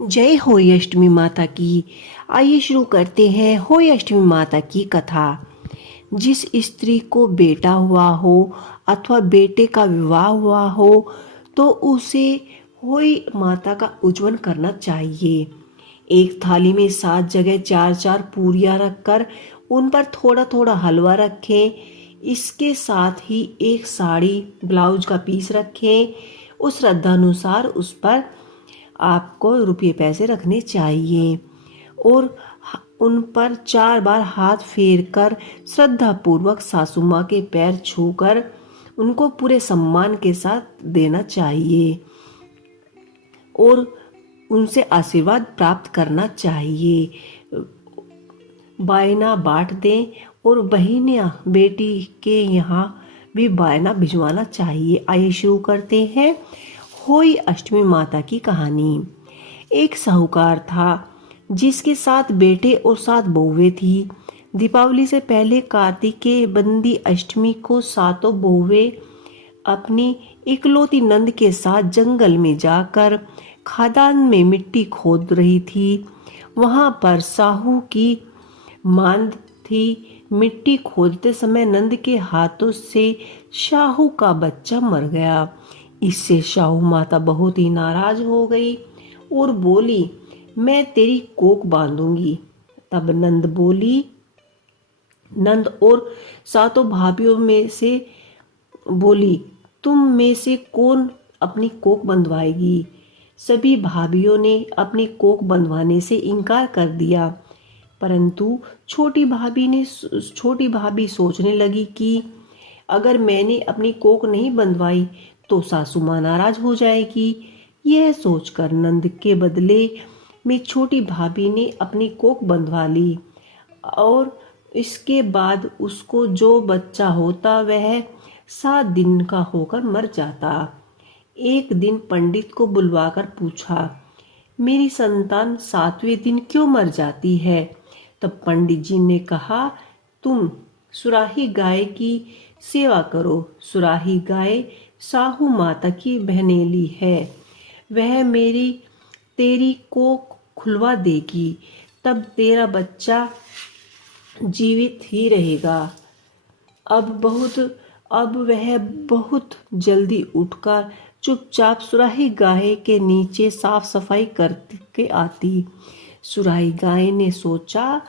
जय होय अष्टमी माता की। आइए शुरू करते हैं होय अष्टमी माता की कथा। जिस स्त्री को बेटा हुआ हो अथवा बेटे का विवाह हुआ हो तो उसे होय माता का उज्जवल करना चाहिए। एक थाली में 7 जगह 4-4 पूरियां रखकर उन पर थोड़ा थोड़ा हलवा रखें। इसके साथ ही एक साड़ी ब्लाउज का पीस रखें। उस श्रद्धानुसार उस पर आपको रुपये पैसे रखने चाहिए और उन पर 4 बार हाथ फेर कर श्रद्धा पूर्वक सासू माँ के पैर छूकर उनको पूरे सम्मान के साथ देना चाहिए और उनसे आशीर्वाद प्राप्त करना चाहिए। बायना बांट दें और बहनियां बेटी के यहाँ भी बायना भिजवाना चाहिए। आइए शुरू करते हैं होय अष्टमी माता की कहानी। एक साहूकार था जिसके 7 बेटे और 7 बहुएं थी। दीपावली से पहले कार्तिकेय बंदी अष्टमी को 7 बहुएं अपनी इकलौती नंद के साथ जंगल में जाकर खदान में मिट्टी खोद रही थी। वहां पर साहू की मांद थी। मिट्टी खोदते समय नंद के हाथों से शाहू का बच्चा मर गया। इससे शाहू माता बहुत ही नाराज हो गई और बोली, मैं तेरी कोख बांधूंगी। तब नंद और 7 भाभियों में से बोली, तुम में से कौन अपनी कोख बंधवाएगी? सभी भाभियों ने अपनी कोख बंधवाने से इनकार कर दिया, परंतु छोटी भाभी सोचने लगी कि अगर मैंने अपनी कोख नहीं बंधवाई तो सासू माँ नाराज हो जाएगी। यह सोचकर नंद के बदले में छोटी भाभी ने अपनी कोख बंधवा ली और इसके बाद उसको जो बच्चा होता वह 7 दिन का होकर मर जाता। एक दिन पंडित को बुलवाकर पूछा, मेरी संतान 7वें दिन क्यों मर जाती है? तब पंडित जी ने कहा, तुम सुराही गाय की सेवा करो। सुराही गाय साहू माता की बहनेली है। वह तेरी को खुलवा देगी। तब तेरा बच्चा जीवित ही रहेगा। अब वह बहुत जल्दी उठकर चुपचाप सुराही गाय के नीचे साफ सफाई करके आती। सुराही गाय ने सोचा,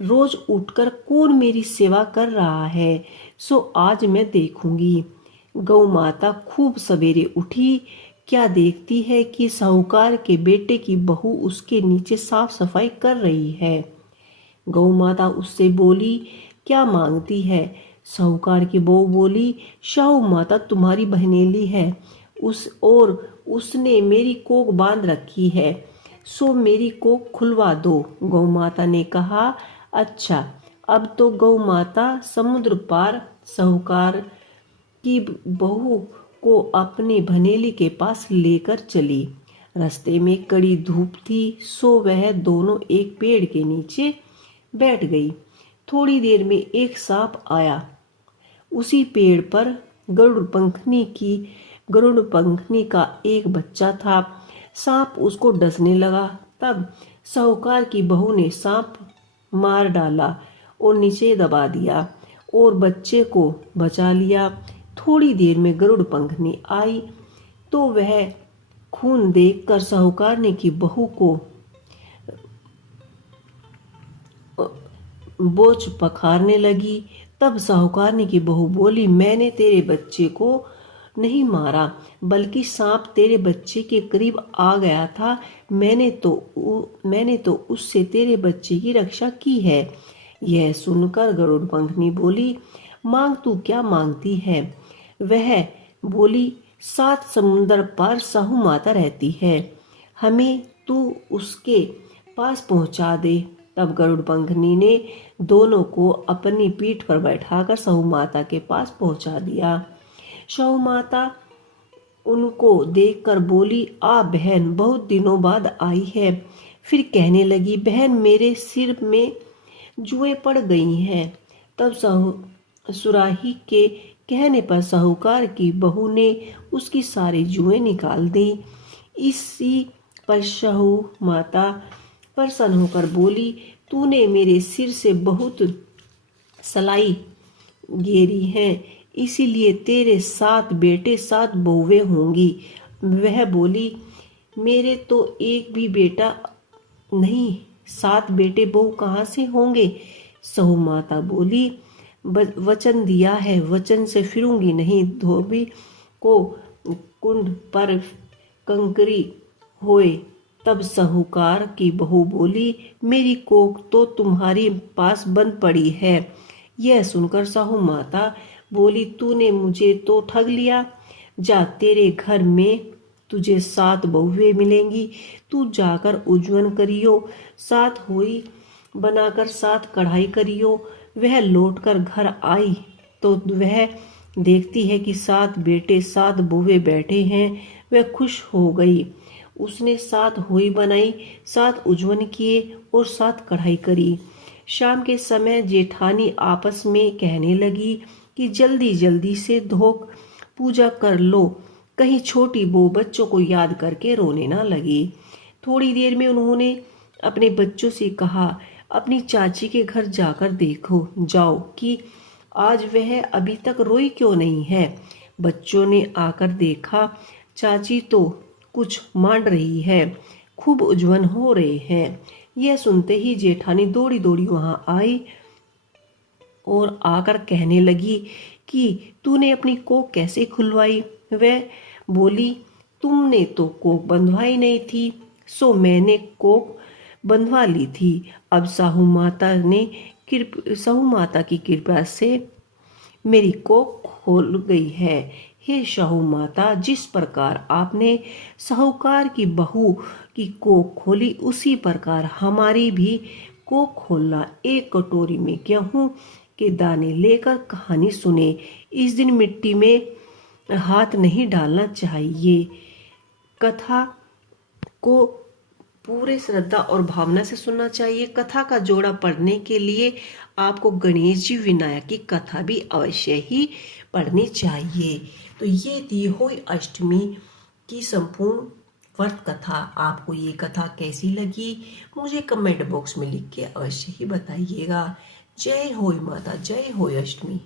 रोज उठकर कौन मेरी सेवा कर रहा है, सो आज मैं देखूंगी। गौ माता खूब सवेरे उठी। क्या देखती है कि साहूकार के बेटे की बहू उसके नीचे साफ सफाई कर रही है। गौ माता उससे बोली, क्या मांगती है? साहूकार की बहू बोली, शाहू माता तुम्हारी बहनेली है उसने मेरी कोख बांध रखी है, सो मेरी कोख खुलवा दो। गौ माता ने कहा, अच्छा। अब तो गौ माता समुद्र पार साहूकार की बहू को अपने बहनेली के पास लेकर चली। रास्ते में कड़ी धूप थी, सो वह दोनों एक पेड़ के नीचे बैठ गई। थोड़ी देर में एक सांप आया। उसी पेड़ पर गरुड़ पंखनी का एक बच्चा था। सांप उसको डसने लगा। तब साहूकार की बहू ने सांप मार डाला और नीचे दबा दिया और बच्चे को बचा लिया। थोड़ी देर में गरुड़ पंखनी आई तो वह खून देखकर साहूकारने की बहू को बोझ पखारने लगी। तब साहूकारने की बहू बोली, मैंने तेरे बच्चे को नहीं मारा, बल्कि सांप तेरे बच्चे के करीब आ गया था। मैंने तो उससे तेरे बच्चे की रक्षा की है। यह सुनकर गरुड़ पंखनी बोली, मांग तू क्या मांगती है? वह बोली, 7 समुंदर पार साहू माता रहती है, हमें तू उसके पास पहुंचा दे। तब गरुड़ पंखनी ने दोनों को अपनी पीठ पर बैठाकर साहू माता के पास पहुंचा दिया। साहू माता उनको देखकर बोली, आ बहन, बहुत दिनों बाद आई है। फिर कहने लगी, बहन, मेरे सिर में जुएं पड़ गई हैं। तब सुराही के कहने पर साहूकार की बहू ने उसकी सारी जुएं निकाल दी। इसी पर सहु माता प्रसन्न होकर बोली, तूने मेरे सिर से बहुत सलाई घेरी है, इसीलिए तेरे 7 बेटे 7 बहुएं होंगी। वह बोली, मेरे तो एक भी बेटा नहीं, 7 बेटे बहू कहाँ से होंगे? सहु माता बोली, वचन दिया है, वचन से फिरूंगी नहीं। धोबी को कुंड पर कंकरी होए। तब साहूकार की बहू बोली, मेरी कोख तो तुम्हारी पास बंद पड़ी है। यह सुनकर साहू माता बोली, तूने मुझे तो ठग लिया। जा, तेरे घर में तुझे 7 बहुएं मिलेंगी। तू जाकर उज्जवल करियो, 7 होई बनाकर 7 कढ़ाई करियो। वह लौटकर घर आई तो वह देखती है कि 7 बेटे 7 बहुएं बैठे हैं। वह खुश हो गई। उसने 7 होई बनाई, 7 उज्जवल किए और 7 कढ़ाई करी। शाम के समय जेठानी आपस में कहने लगी कि जल्दी जल्दी से धोक पूजा कर लो, कहीं छोटी बहू बच्चों को याद करके रोने ना लगी। थोड़ी देर में उन्होंने अपने बच्चों से कहा, अपनी चाची के घर जाकर देखो जाओ कि आज वह अभी तक रोई क्यों नहीं है। बच्चों ने आकर देखा, चाची तो कुछ मान रही है, खूब उज्जवल हो रहे हैं। यह सुनते ही जेठानी दौड़ी दौड़ी वहां आई और आकर कहने लगी कि तूने अपनी कोख कैसे खुलवाई? वह बोली, तुमने तो कोख बंधवाई नहीं थी, सो मैंने कोख बंधवा ली थी। अब साहू माता की कृपा से मेरी कोख खोल गई है। हे साहू माता, जिस प्रकार आपने साहूकार की बहू की कोख खोली, उसी प्रकार हमारी भी कोख खोलना। एक कटोरी में गेहूं के दाने लेकर कहानी सुने। इस दिन मिट्टी में हाथ नहीं डालना चाहिए। कथा को पूरे श्रद्धा और भावना से सुनना चाहिए। कथा का जोड़ा पढ़ने के लिए आपको गणेश जी विनायक की कथा भी अवश्य ही पढ़नी चाहिए। तो ये थी होली अष्टमी की संपूर्ण व्रत कथा। आपको ये कथा कैसी लगी मुझे कमेंट बॉक्स में लिख के अवश्य ही बताइएगा। जय होली माता, जय होली अष्टमी।